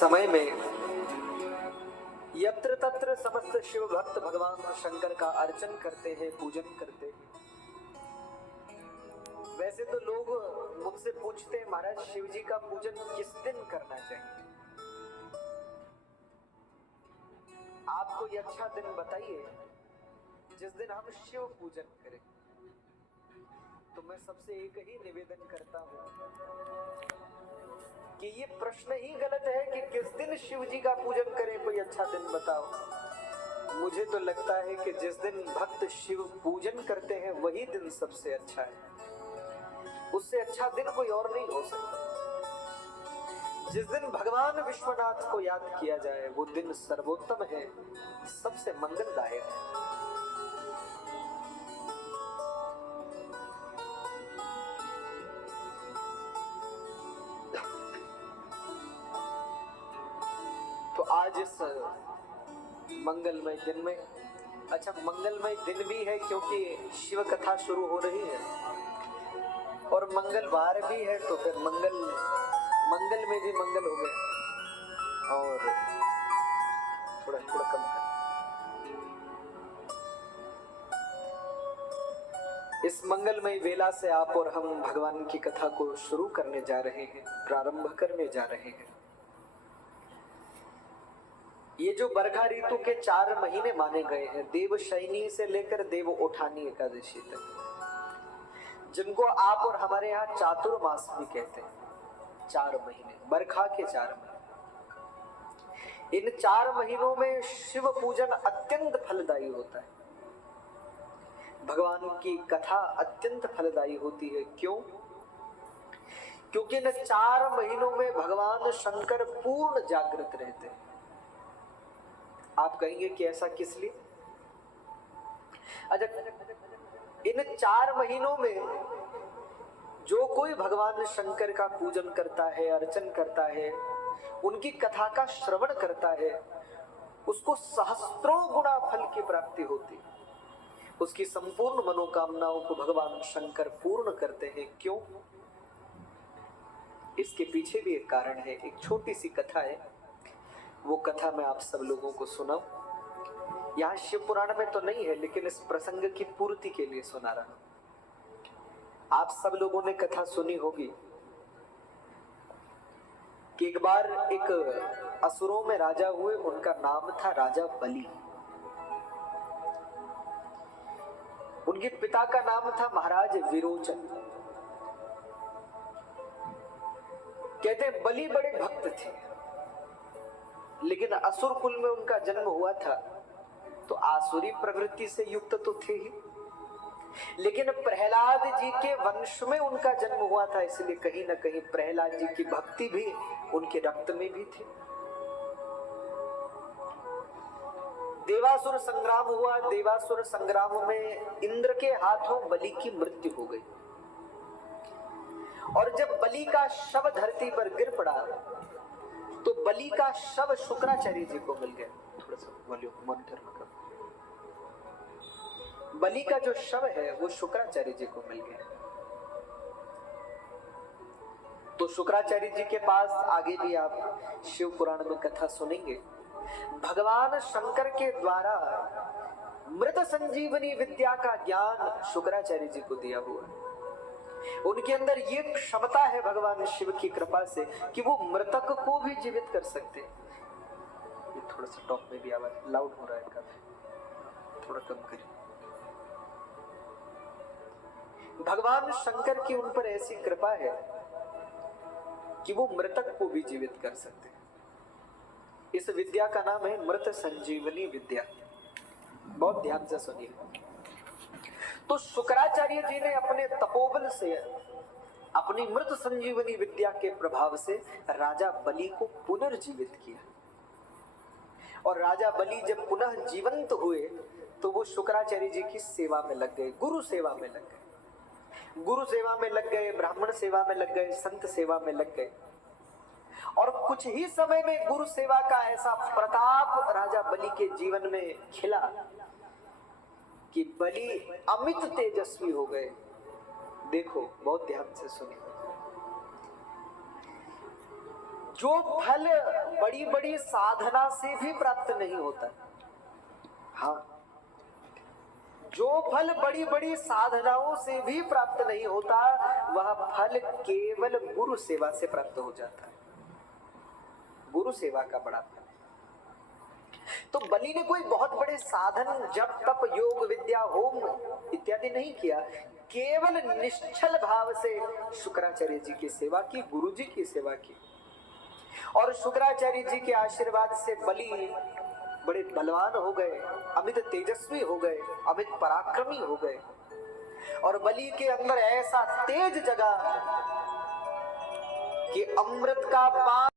समय में यत्र तत्र समस्त शिव भक्त भगवान शंकर का अर्चन करते हैं, पूजन करते हैं। वैसे तो लोग मुझसे पूछते हैं, महाराज शिव जी का पूजन किस दिन करना चाहिए? आप कोई अच्छा दिन बताइए जिस दिन हम शिव पूजन करें। तो मैं सबसे एक ही निवेदन करता हूं कि ये प्रश्न ही गलत है कि किस दिन शिव जी का पूजन करें, कोई अच्छा दिन बताओ। मुझे तो लगता है कि जिस दिन भक्त शिव पूजन करते हैं वही दिन सबसे अच्छा है। उससे अच्छा दिन कोई और नहीं हो सकता। जिस दिन भगवान विश्वनाथ को याद किया जाए वो दिन सर्वोत्तम है, सबसे मंगलदायक है। तो आज इस मंगलमय दिन में, अच्छा मंगलमय दिन भी है क्योंकि शिव कथा शुरू हो रही है और मंगलवार भी है, तो फिर मंगल में भी मंगल हो गए। और थोड़ा कम कर। इस मंगलमय वेला से आप और हम भगवान की कथा को शुरू करने जा रहे हैं, प्रारंभ करने जा रहे हैं। ये जो बरखा ऋतु के 4 महीने माने गए हैं, देवशयनी से लेकर देव उठानी एकादशी तक, जिनको आप और हमारे यहाँ चातुर्मास भी कहते हैं। 4 महीने, बरखा के 4 महीने। इन 4 महीनों में शिव पूजन अत्यंत फलदायी होता है। भगवान की कथा अत्यंत फलदायी होती है। क्यों? क्योंकि इन 4 महीनों में भगवान शंकर पूर्ण जागृत रहते हैं। आप कहेंगे कि ऐसा किस लिए? अच्छा, इन 4 महीनों में जो कोई भगवान शंकर का पूजन करता है, अर्चन करता है, उनकी कथा का श्रवण करता है, उसको सहस्त्रों गुना फल की प्राप्ति होती है। उसकी संपूर्ण मनोकामनाओं को भगवान शंकर पूर्ण करते हैं। क्यों? इसके पीछे भी एक कारण है। एक छोटी सी कथा है, वो कथा मैं आप सब लोगों को सुनाऊं। यहाँ शिव पुराण में तो नहीं है, लेकिन इस प्रसंग की पूर्ति के लिए सुना रहा हूं। आप सब लोगों ने कथा सुनी होगी कि एक बार एक असुरों में राजा हुए, उनका नाम था राजा बलि। उनके पिता का नाम था महाराज विरोचन। कहते बलि बड़े भक्त थे, लेकिन असुर कुल में उनका जन्म हुआ था तो आसुरी प्रवृत्ति से युक्त तो थे ही, लेकिन प्रहलाद जी के वंश में उनका जन्म हुआ था, इसलिए कहीं ना कहीं प्रहलाद जी की भक्ति भी उनके रक्त में भी थी। देवासुर संग्राम हुआ। देवासुर संग्राम में इंद्र के हाथों बलि की मृत्यु हो गई, और जब बलि का शव धरती पर गिर पड़ा तो बलि का शव शुक्राचार्य जी को मिल गया। थोड़ा सा वॉल्यूम मॉनिटर में करो। बलि का जो शव है वो शुक्राचार्य जी को मिल गया। तो शुक्राचार्य जी के पास आगे भी आप शिव पुराण में कथा सुनेंगे, भगवान शंकर के द्वारा मृत संजीवनी विद्या का ज्ञान शुक्राचार्य जी को दिया हुआ है। उनके अंदर ये क्षमता है भगवान शिव की कृपा से कि वो मृतक को भी जीवित कर सकते हैं। ये थोड़ा सा टॉप में भी आवाज लाउड हो रहा है काफी, थोड़ा कम करिए। भगवान शंकर की उन पर ऐसी कृपा है कि वो मृतक को भी जीवित कर सकते हैं। इस विद्या का नाम है मृत संजीवनी विद्या। बहुत ध्यान से सुनिए। तो शुक्राचार्य जी ने अपने तपोबल से, अपनी मृत संजीवनी विद्या के प्रभाव से राजा बलि को पुनर्जीवित किया, और राजा बलि जब पुनः जीवंत हुए तो वो शुक्राचार्य जी की सेवा में लग गए, गुरु सेवा में लग गए, गुरु सेवा में लग गए, ब्राह्मण सेवा में लग गए, संत सेवा में लग गए। और कुछ ही समय में गुरु सेवा का ऐसा प्रताप राजा बलि के जीवन में खिला कि बलि अमित तेजस्वी हो गए। देखो बहुत ध्यान से सुनिए। जो फल बड़ी बड़ी साधना से भी प्राप्त नहीं होता, हाँ, जो फल बड़ी बड़ी साधनाओं से भी प्राप्त नहीं होता, वह फल केवल गुरु सेवा से प्राप्त हो जाता है। गुरु सेवा का बड़ा फल। तो बलि ने कोई बहुत बड़े साधन, जप तप योग विद्या होम इत्यादि नहीं किया, केवल निश्चल भाव से शुक्राचार्य जी की सेवा की, गुरु जी की सेवा की। और शुक्राचार्य जी के आशीर्वाद से बलि बड़े बलवान हो गए, अमित तेजस्वी हो गए, अमित पराक्रमी हो गए। और बलि के अंदर ऐसा तेज जगा कि अमृत का पान